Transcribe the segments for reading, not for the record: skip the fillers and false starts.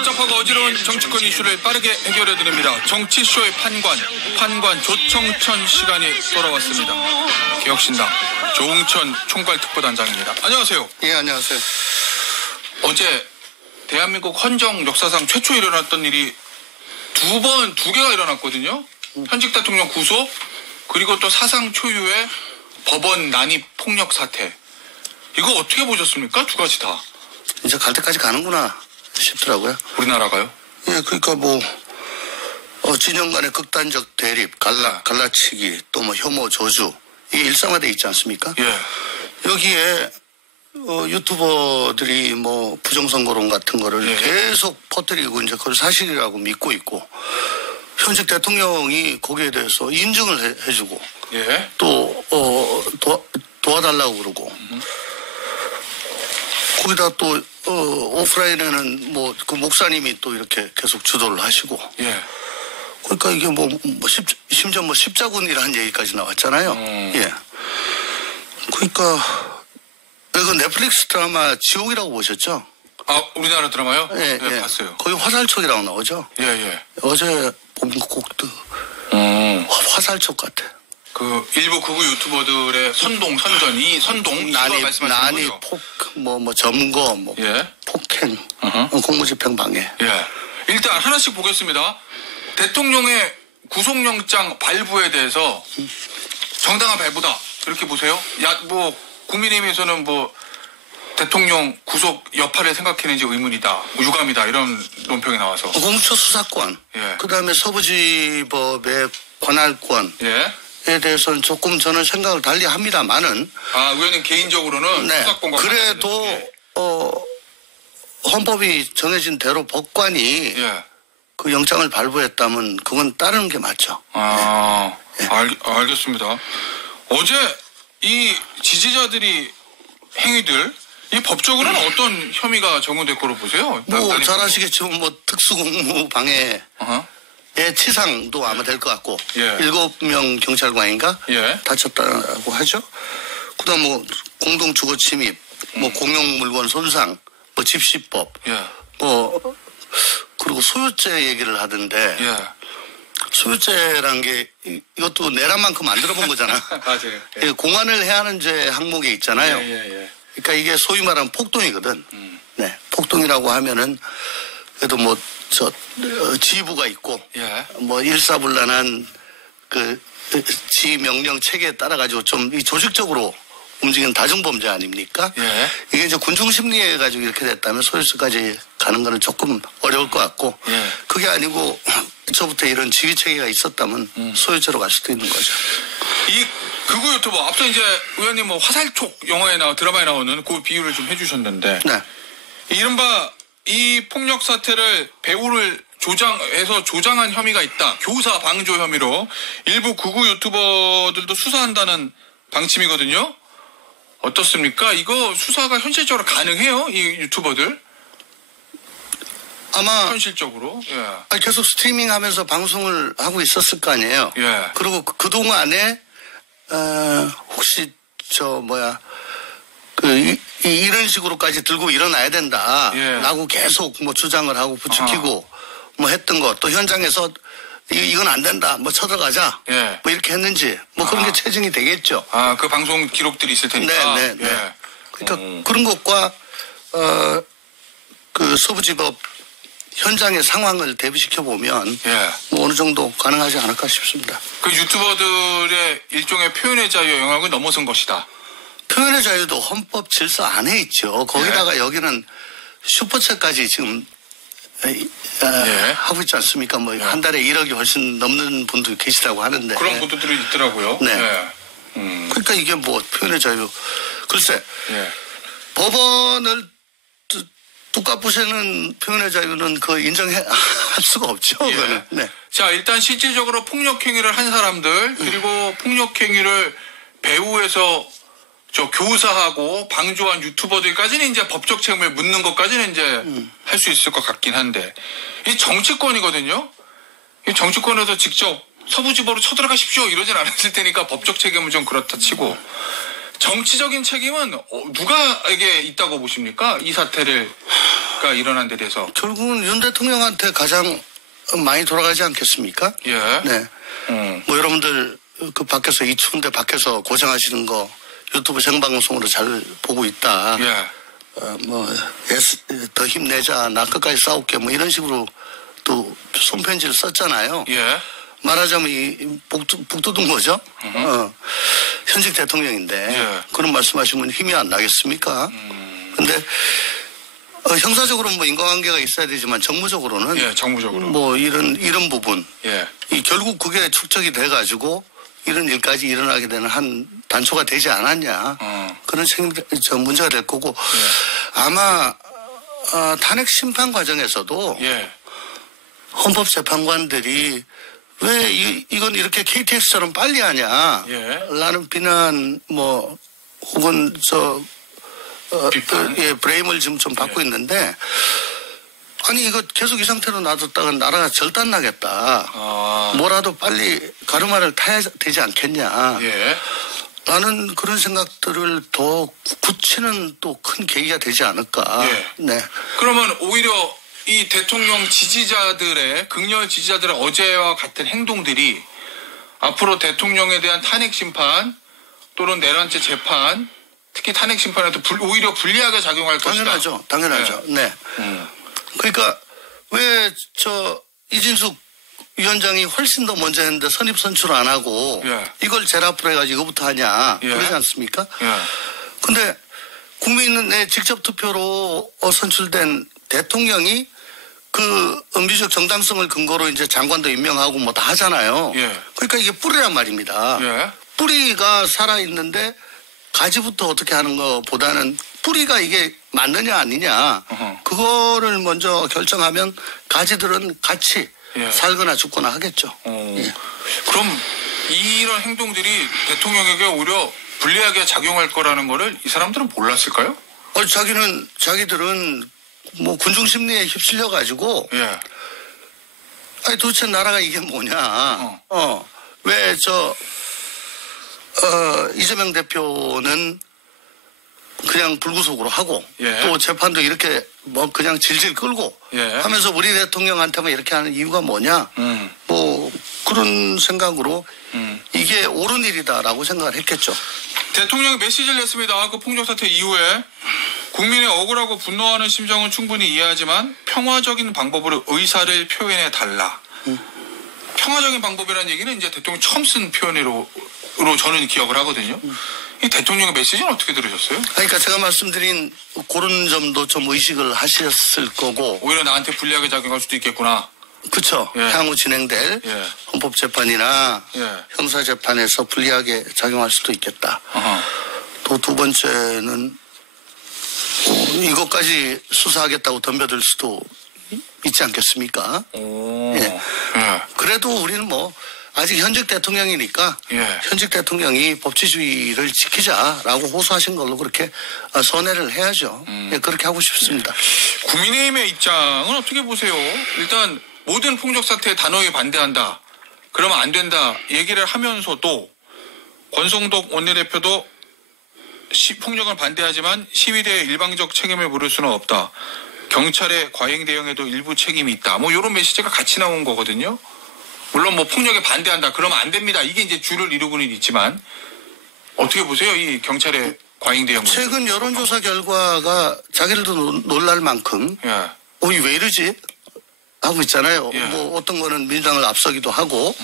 복잡하고 어지러운 정치권 이슈를 빠르게 해결해드립니다. 정치쇼의 판관 조청천 시간이 돌아왔습니다. 개혁신당 조응천 총괄특보단장입니다. 안녕하세요. 예, 안녕하세요. 어제 대한민국 헌정 역사상 최초 일어났던 일이 두 개가 일어났거든요. 현직 대통령 구속, 그리고 또 사상 초유의 법원 난입 폭력 사태. 이거 어떻게 보셨습니까? 두 가지 다. 이제 갈 때까지 가는구나 싶더라고요. 우리나라가요? 예, 그러니까 진영 간의 극단적 대립, 갈라치기, 또 혐오, 저주, 이게 일상화돼 있지 않습니까? 예. 여기에 유튜버들이 부정선거론 같은 거를 예. 계속 퍼뜨리고 이제 그걸 사실이라고 믿고 있고, 현직 대통령이 거기에 대해서 인증을 해주고, 예. 또 도와달라고 그러고. 거기다 또 오프라인에는 그 목사님이 또 이렇게 계속 주도를 하시고. 예. 그러니까 이게 심지어 십자군이라는 얘기까지 나왔잖아요. 예. 그러니까 이거 넷플릭스 드라마 지옥이라고 보셨죠? 아, 우리나라 드라마요? 예, 예. 봤어요. 거기 화살촉이라고 나오죠? 예, 예. 어제 본 곡도 화살촉 같아. 그 일부 극우 유튜버들의 선전, 난입, 말씀하시는 거죠? 점거, 예. 폭행, 공무집행 방해. 예. 일단 하나씩 보겠습니다. 대통령의 구속영장 발부에 대해서 정당한 발부다 이렇게 보세요. 국민의힘에서는 대통령 구속 여파를 생각했는지 의문이다, 유감이다 이런 논평이 나와서. 공수처 수사권, 예. 그다음에 서부지법의 관할권. 예. 에 대해서는 조금 저는 생각을 달리 합니다만은. 의원님 개인적으로는 네. 수사권과 그래도 예. 헌법이 정해진 대로 법관이 예. 그 영장을 발부했다면 그건 따르는 게 맞죠. 예. 알겠습니다. 어제 이 지지자들이 행위들 이 법적으로는 어떤 혐의가 적용될 거로 보세요? 잘 아시겠지만 특수공무 방해. 치상도 아마 될 것 같고. 예. 7명 경찰관인가? 예. 다쳤다고 하죠. 그다음 공동주거 침입, 공용물건 손상, 집시법, 예. 그리고 소유죄 얘기를 하던데. 예. 소유죄란 게 이것도 내란만큼 안 들어본 거잖아. 맞아요. 예. 공안을 해야 하는 죄 항목에 있잖아요. 예. 그러니까 이게 소위 말하는 폭동이거든. 네. 폭동이라고 하면은 그래도 지휘부가 있고, 예. 일사불란한 지휘명령 체계에 따라가지고 좀 조직적으로 움직이는 다중범죄 아닙니까? 예. 이게 이제 군중심리에 가지고 이렇게 됐다면 소유죄까지 가는 거는 조금 어려울 것 같고, 예. 그게 아니고, 저부터 이런 지휘 체계가 있었다면 소유죄로 갈 수도 있는 거죠. 이 극우 유튜버, 앞서 이제 의원님 화살촉 드라마에 나오는 그 비유를 좀 해주셨는데, 네. 이른바 이 폭력 사태를 배우를 조장한 혐의가 있다. 교사 방조 혐의로 일부 극우 유튜버들도 수사한다는 방침이거든요. 어떻습니까? 이거 수사가 현실적으로 가능해요? 이 유튜버들? 아마 현실적으로. 예. 계속 스트리밍하면서 방송을 하고 있었을 거 아니에요. 예. 그리고 그동안에 혹시 이런 식으로까지 들고 일어나야 된다. 예. 라고 계속 주장을 하고 부추기고 했던 거. 또 현장에서 이건 안 된다. 쳐들어가자. 예. 이렇게 했는지 그런 게 체증이 되겠죠. 그 방송 기록들이 있을 테니까. 네. 예. 그러니까 그런 것과 그 서부지법 현장의 상황을 대비시켜 보면 예. 어느 정도 가능하지 않을까 싶습니다. 그 유튜버들의 일종의 표현의 자유의 영역을 넘어선 것이다. 표현의 자유도 헌법 질서 안에 있죠. 거기다가 여기는 슈퍼챗까지 지금 하고 있지 않습니까? 한 달에 1억이 훨씬 넘는 분도 계시다고 하는데. 그런 분들이 있더라고요. 네. 예. 그러니까 이게 표현의 자유. 글쎄. 예. 법원을 뚜까 부시는 표현의 자유는 인정할 수가 없죠. 예. 그거는. 네. 자, 일단 실질적으로 폭력행위를 한 사람들, 그리고 폭력행위를 배후에서 교사하고 방조한 유튜버들까지는 이제 법적 책임을 묻는 것까지는 이제 할 수 있을 것 같긴 한데, 이 정치권이거든요. 이 정치권에서 직접 서부지법으로 쳐들어가십시오 이러진 않았을 테니까 법적 책임은 좀 그렇다 치고, 정치적인 책임은 누가에게 있다고 보십니까? 이 사태를 일어난 데 대해서. 결국은 윤 대통령한테 가장 많이 돌아가지 않겠습니까? 예. 네. 뭐 여러분들 그 밖에서 이 추운데 밖에서 고생하시는 거 유튜브 생방송으로 잘 보고 있다. 예. 더 힘내자, 나 끝까지 싸울게, 뭐 이런 식으로 또 손편지를 썼잖아요. 예. 말하자면 이 북두둥 뭐죠? 현직 대통령인데 예. 그런 말씀하시면 힘이 안 나겠습니까? 근데 형사적으로는 뭐 인과관계가 있어야 되지만 정무적으로는 예, 정무적으로 뭐 이런 부분 예. 결국 그게 축적이 돼 가지고 이런 일까지 일어나게 되는 한 단초가 되지 않았냐 그런 문제가 될 거고 예. 아마 탄핵 심판 과정에서도 예. 헌법재판관들이 왜 이건 이렇게 KTX처럼 빨리 하냐 예. 라는 비난 뭐 혹은 비판. 브레임을 지금 좀 받고 예. 있는데 아니 이거 계속 이 상태로 놔뒀다가 나라가 절단 나겠다. 뭐라도 빨리 가르마를 타야 되지 않겠냐. 예. 라는 그런 생각들을 더 굳히는 또 큰 계기가 되지 않을까. 예. 네. 그러면 오히려 이 대통령 지지자들의 극렬 지지자들의 어제와 같은 행동들이 앞으로 대통령에 대한 탄핵 심판 또는 내란죄 재판 특히 탄핵 심판에도 오히려 불리하게 작용할 것이다. 당연하죠. 네. 그러니까 왜 이진숙 위원장이 훨씬 더 먼저 했는데 선입 선출 안 하고 예. 이걸 제일 앞으로 해가지고 이거부터 하냐 예. 그러지 않습니까? 예. 근데 국민의 직접 투표로 선출된 대통령이 그 은비적 정당성을 근거로 이제 장관도 임명하고 뭐 다 하잖아요. 예. 그러니까 이게 뿌리란 말입니다. 예. 뿌리가 살아있는데 가지부터 어떻게 하는 것보다는 뿌리가 이게 맞느냐 아니냐 그거를 먼저 결정하면 가지들은 같이 예. 살거나 죽거나 하겠죠. 예. 그럼 이런 행동들이 대통령에게 오히려 불리하게 작용할 거라는 거를 이 사람들은 몰랐을까요? 자기들은 뭐 군중 심리에 휩쓸려 가지고 예. 아니 도대체 나라가 이게 뭐냐? 왜 이재명 대표는 그냥 불구속으로 하고 예. 또 재판도 이렇게 뭐 그냥 질질 끌고 예. 하면서 우리 대통령한테만 이렇게 하는 이유가 뭐냐? 뭐 그런 생각으로 이게 옳은 일이다라고 생각을 했겠죠. 대통령이 메시지를 냈습니다. 그 폭력 사태 이후에 국민의 억울하고 분노하는 심정은 충분히 이해하지만 평화적인 방법으로 의사를 표현해 달라. 평화적인 방법이라는 얘기는 이제 대통령이 처음 쓴 표현으로 저는 기억을 하거든요. 이 대통령의 메시지는 어떻게 들으셨어요? 그러니까 제가 말씀드린 그런 점도 좀 의식을 하셨을 거고 오히려 나한테 불리하게 작용할 수도 있겠구나. 그렇죠. 예. 향후 진행될 예. 헌법재판이나 예. 형사재판에서 불리하게 작용할 수도 있겠다. 또 두 번째는 이것까지 수사하겠다고 덤벼들 수도 있지 않겠습니까? 예. 예. 그래도 우리는 뭐 아직 현직 대통령이니까 예. 현직 대통령이 법치주의를 지키자라고 호소하신 걸로 그렇게 선회를 해야죠. 예, 그렇게 하고 싶습니다. 국민의힘의 입장은 어떻게 보세요? 일단 모든 폭력 사태에 단호히 반대한다. 그러면 안 된다 얘기를 하면서도 권성동 원내대표도 폭력을 반대하지만 시위대의 일방적 책임을 물을 수는 없다. 경찰의 과잉 대응에도 일부 책임이 있다. 뭐 이런 메시지가 같이 나온 거거든요. 물론 뭐 폭력에 반대한다. 그러면 안 됩니다. 이게 이제 주를 이루고는 있지만 어떻게 보세요? 이 경찰의 과잉 대응. 최근 여론조사 결과가 자기들도 놀랄 만큼 예. 왜 이러지? 하고 있잖아요. 예. 뭐 어떤 거는 민주당을 앞서기도 하고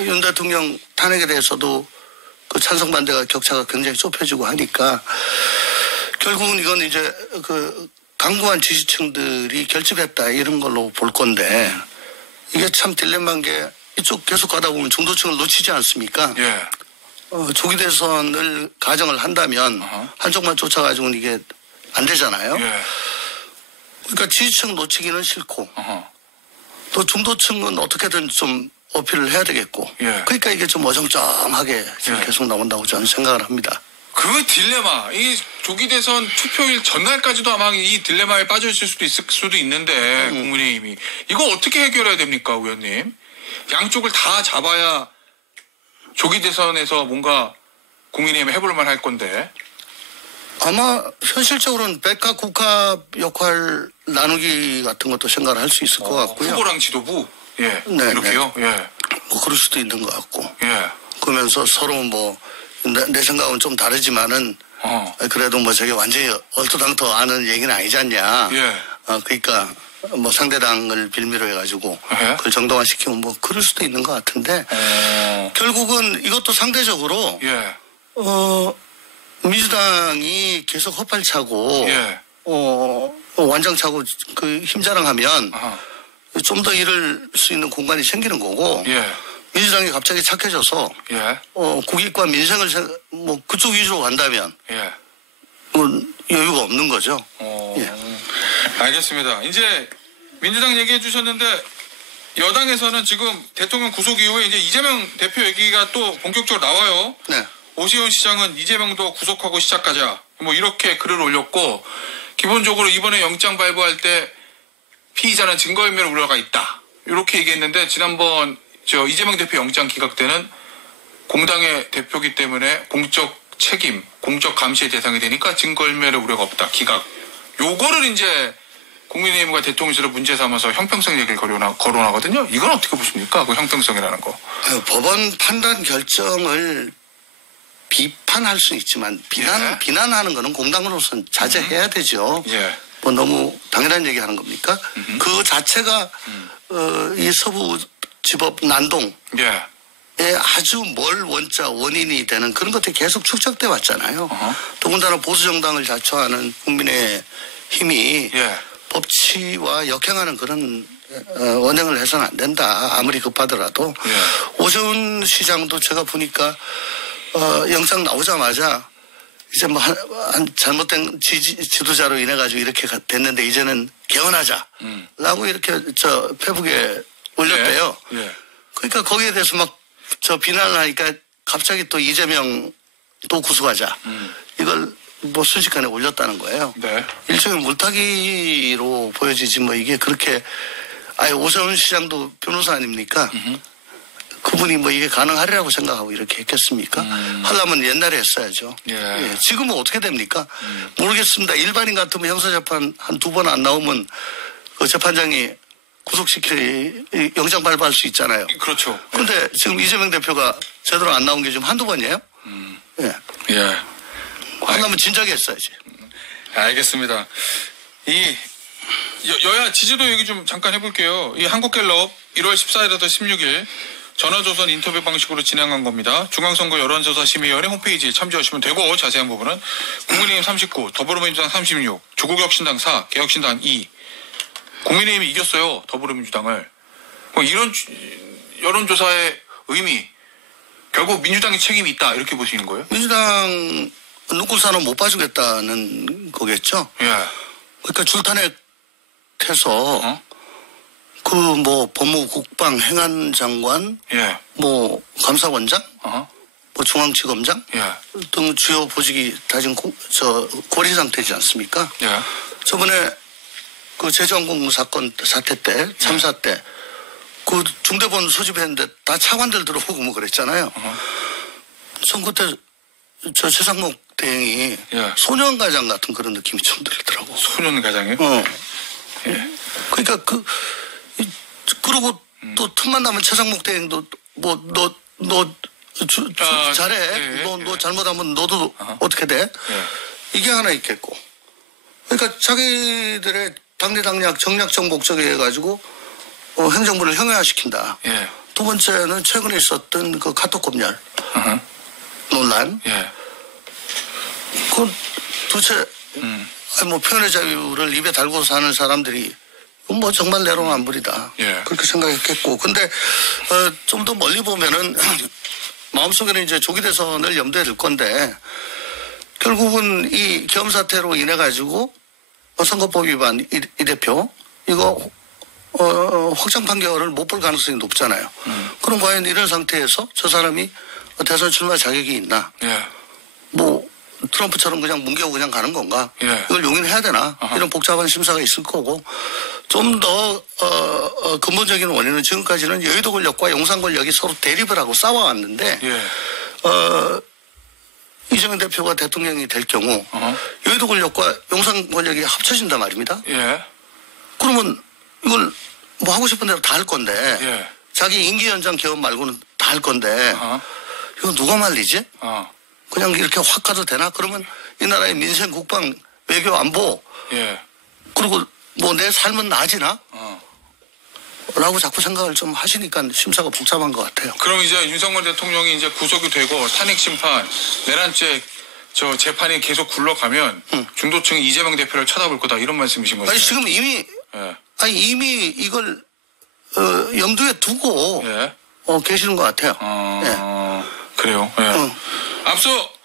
윤 대통령 탄핵에 대해서도 그 찬성 반대가 격차가 굉장히 좁혀지고 하니까 결국은 이건 이제 그 강구한 지지층들이 결집했다 이런 걸로 볼 건데 이게 참 딜레마인 게 이쪽 계속 가다 보면 중도층을 놓치지 않습니까? 예. 조기 대선을 가정을 한다면 한쪽만 쫓아가지고는 이게 안 되잖아요. 예. 그러니까 지지층 놓치기는 싫고 또 중도층은 어떻게든 좀 어필을 해야 되겠고 예. 그러니까 이게 좀 어정쩡하게 지금 예. 계속 나온다고 저는 생각을 합니다. 그 딜레마, 이 조기 대선 투표일 전날까지도 아마 이 딜레마에 빠져 있을 수도 있는데 국민의힘이 이거 어떻게 해결해야 됩니까, 의원님? 양쪽을 다 잡아야 조기 대선에서 뭔가 국민의힘이 해볼 만할 건데. 아마 현실적으로는 백합 국합 역할 나누기 같은 것도 생각을 할 수 있을 것 같고요. 후보랑 지도부? 예. 네, 이렇게요? 네. 예. 뭐 그럴 수도 있는 것 같고. 예. 그러면서 서로 뭐 내 생각은 좀 다르지만은 그래도 뭐 저게 완전히 얼토당토 아는 얘기는 아니지 않냐. 예. 그러니까 뭐 상대당을 빌미로 해가지고 예. 그걸 정당화시키면 뭐 그럴 수도 있는 것 같은데 결국은 이것도 상대적으로 예. 민주당이 계속 헛발차고 예. 완장차고 그 힘자랑하면 좀 더 이럴 수 있는 공간이 생기는 거고 예. 민주당이 갑자기 착해져서 예. 국익과 민생을 뭐 그쪽 위주로 간다면 예. 뭐 여유가 없는 거죠. 예. 알겠습니다. 이제 민주당 얘기해 주셨는데 여당에서는 지금 대통령 구속 이후에 이제 이재명 대표 얘기가 또 본격적으로 나와요. 네. 오세훈 시장은 이재명도 구속하고 시작하자. 뭐 이렇게 글을 올렸고 기본적으로 이번에 영장 발부할 때 피의자는 증거인멸 우려가 있다. 이렇게 얘기했는데 지난번 이재명 대표 영장 기각 때는 공당의 대표기 때문에 공적 책임, 공적 감시의 대상이 되니까 증거인멸의 우려가 없다. 기각. 요거를 이제 국민의힘과 대통령실을 문제 삼아서 형평성 얘기를 거론하거든요. 이건 어떻게 보십니까? 그 형평성이라는 거. 법원 판단 결정을 비판할 수 있지만 비난하는 거는 공당으로서는 자제해야 되죠. 예. 뭐 너무 당연한 얘기 하는 겁니까? 그 자체가 이 서부지법 난동에 아주 원인이 되는 그런 것들이 계속 축적돼 왔잖아요. 더군다나 보수정당을 자처하는 국민의 힘이 법치와 역행하는 그런 언행을 해서는 안 된다. 아무리 급하더라도. 오세훈 시장도 제가 보니까 영장 나오자마자 이제 뭐 한 잘못된 지도자로 인해 가지고 이렇게 됐는데 이제는 개헌하자라고 이렇게 페북에 올렸대요. 그러니까 거기에 대해서 막 비난을 하니까 갑자기 또 이재명 또 구속하자. 이걸 뭐 순식간에 올렸다는 거예요. 네. 일종의 물타기로 보여지지 뭐 이게 그렇게 오세훈 시장도 변호사 아닙니까? 그분이 뭐 이게 가능하리라고 생각하고 이렇게 했겠습니까? 하려면 옛날에 했어야죠. 예. 지금은 어떻게 됩니까? 모르겠습니다. 일반인 같으면 형사재판 한 2번 안 나오면 그 재판장이 영장 발부할 수 있잖아요. 그렇죠. 그런데 지금 이재명 대표가 제대로 안 나온 게 지금 한두 번이에요? 예. 하려면 진작에 했어야지. 알겠습니다. 여야 지지도 얘기 좀 잠깐 해볼게요. 이 한국갤럽 1월 14일부터 16일 전화조선 인터뷰 방식으로 진행한 겁니다. 중앙선거 여론조사심의위원회 홈페이지에 참조하시면 되고 자세한 부분은 국민의힘 39, 더불어민주당 36, 조국혁신당 4, 개혁신당 2. 국민의힘이 이겼어요. 더불어민주당을. 이런 여론조사의 의미 결국 민주당의 책임이 있다 이렇게 보시는 거예요? 민주당 눈꼴사는 못 봐주겠다는 거겠죠. 그러니까 줄탄핵해서 그 뭐 법무부 국방 행안장관, 뭐 감사원장, 뭐 중앙지검장 등 주요 보직이 다진 고리 상태지 않습니까? 저번에 그 제주항공 사건 사태 때 참사 때 그 중대본 소집했는데 다 차관들 들어오고 뭐 그랬잖아요. 선거 때 최상목 대행이 소년가장 같은 그런 느낌이 좀 들더라고. 소년가장이요? 그러니까 그러고 또 틈만 나면 최상목 대행도 너 잘해. 너 잘못하면 너도 어떻게 돼? 이게 하나 있겠고. 그러니까 자기들의 당리당략 정략적 목적에 해가지고 행정부를 형해화시킨다. 두 번째는 최근에 있었던 그 카톡 검열 논란. 그 도대체 뭐 표현의 자유를 입에 달고 사는 사람들이 뭐 정말 내로남불이다. 그렇게 생각했겠고. 근데 좀 더 멀리 보면은 마음속에는 이제 조기 대선을 염두에 둘 건데 결국은 이 계엄 사태로 인해 가지고 선거법 위반 이 대표 이거 확정 판결을 못 볼 가능성이 높잖아요. 그럼 과연 이런 상태에서 저 사람이 대선 출마 자격이 있나? 뭐 트럼프처럼 그냥 뭉개고 그냥 가는 건가? 이걸 용인해야 되나? 이런 복잡한 심사가 있을 거고 좀 더 근본적인 원인은 지금까지는 여의도 권력과 용산 권력이 서로 대립을 하고 싸워왔는데 이재명 대표가 대통령이 될 경우 여의도 권력과 용산 권력이 합쳐진단 말입니다. 예. 그러면 이걸 뭐 하고 싶은 대로 다 할 건데 예. 자기 임기 연장 개헌 말고는 다 할 건데 이거 누가 말리지? 그냥 이렇게 확 가도 되나? 그러면 이 나라의 민생, 국방, 외교, 안보 예. 그리고 뭐 내 삶은 나아지나? 라고 자꾸 생각을 좀 하시니까 심사가 복잡한 것 같아요. 그럼 이제 윤석열 대통령이 이제 구속이 되고 탄핵심판, 내란죄 저 재판이 계속 굴러가면 중도층이 이재명 대표를 쳐다볼 거다 이런 말씀이신 거죠? 아니 지금 이미 예. 이미 이걸 염두에 두고 예. 계시는 것 같아요. 그래요. 예. 앞서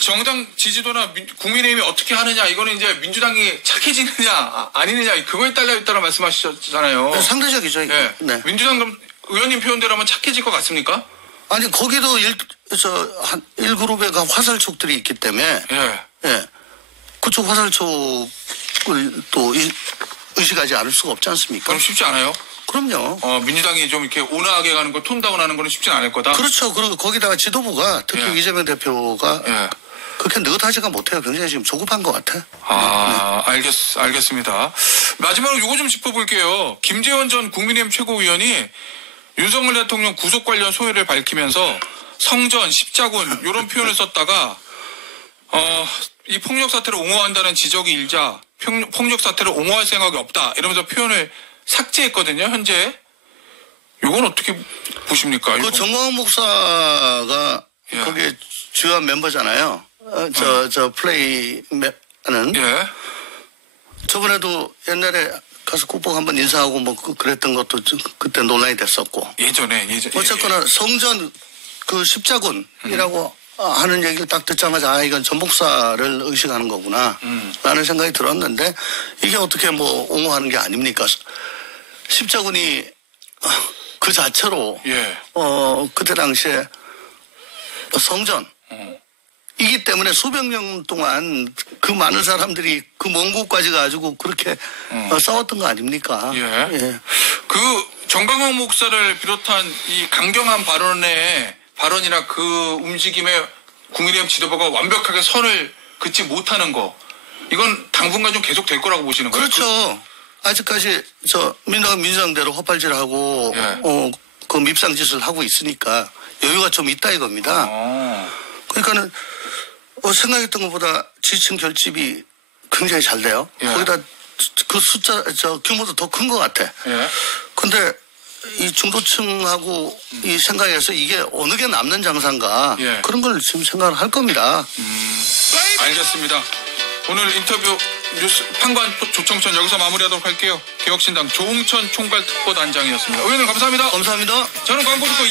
정당 지지도나 국민의힘이 어떻게 하느냐 이거는 이제 민주당이 착해지느냐 아니느냐 그거에 딸려 있다는 말씀하셨잖아요. 상대적이죠. 예. 네. 민주당 그럼 의원님 표현대로 하면 착해질 것 같습니까? 아니 거기도 한 1그룹에 화살촉들이 있기 때문에 예. 그쪽 화살촉을 또 의식하지 않을 수가 없지 않습니까? 그럼 쉽지 않아요? 그럼요. 민주당이 좀 이렇게 온화하게 가는 거, 톤다운하는 거는 쉽지 않을 거다. 그렇죠. 그리고 거기다가 지도부가 특히 예. 이재명 대표가 예. 그렇게 느긋하지가 못해요. 굉장히 지금 조급한 것 같아. 알겠습니다. 마지막으로 요거 좀 짚어볼게요. 김재원 전 국민의힘 최고위원이 윤석열 대통령 구속 관련 소회를 밝히면서 성전, 십자군 이런 표현을 썼다가 이 폭력 사태를 옹호한다는 지적이 일자 폭력 사태를 옹호할 생각이 없다 이러면서 표현을 삭제했거든요. 현재 요건 어떻게 보십니까? 그 정광훈 목사가 예. 거기에 주요한 멤버잖아요. 저 플레이하는. 예. 저번에도 옛날에 가서 꼭 한번 인사하고 뭐 그랬던 것도 그때 논란이 됐었고. 예전에. 어쨌거나 성전 그 십자군이라고 하는 얘기를 딱 듣자마자 이건 전 목사를 의식하는 거구나 라는 생각이 들었는데 이게 어떻게 뭐 옹호하는 게 아닙니까? 십자군이 그 자체로 예. 그때 당시에 성전 이기 때문에 수백 년 동안 그 많은 사람들이 그 먼 곳까지 가지고 그렇게 싸웠던 거 아닙니까? 예. 그 정광훈 목사를 비롯한 이 강경한 발언이나 그 움직임에 국민의힘 지도부가 완벽하게 선을 긋지 못하는 거 이건 당분간 좀 계속 될 거라고 보시는 거예요? 그렇죠. 아직까지 민주당대로 헛발질하고 예. 그 밉상짓을 하고 있으니까 여유가 좀 있다 이겁니다. 그러니까는 생각했던 것보다 지층 결집이 굉장히 잘 돼요. 예. 거기다 그 숫자 규모도 더 큰 것 같아. 예. 근데 이 중도층하고 이 생각에서 이게 어느 게 남는 장사인가 예. 그런 걸 지금 생각을 할 겁니다. 알겠습니다. 오늘 인터뷰 뉴스 판관 조청천 여기서 마무리하도록 할게요. 개혁신당 조홍천 총괄특보단장이었습니다. 의원님 감사합니다. 감사합니다. 저는 광고 듣고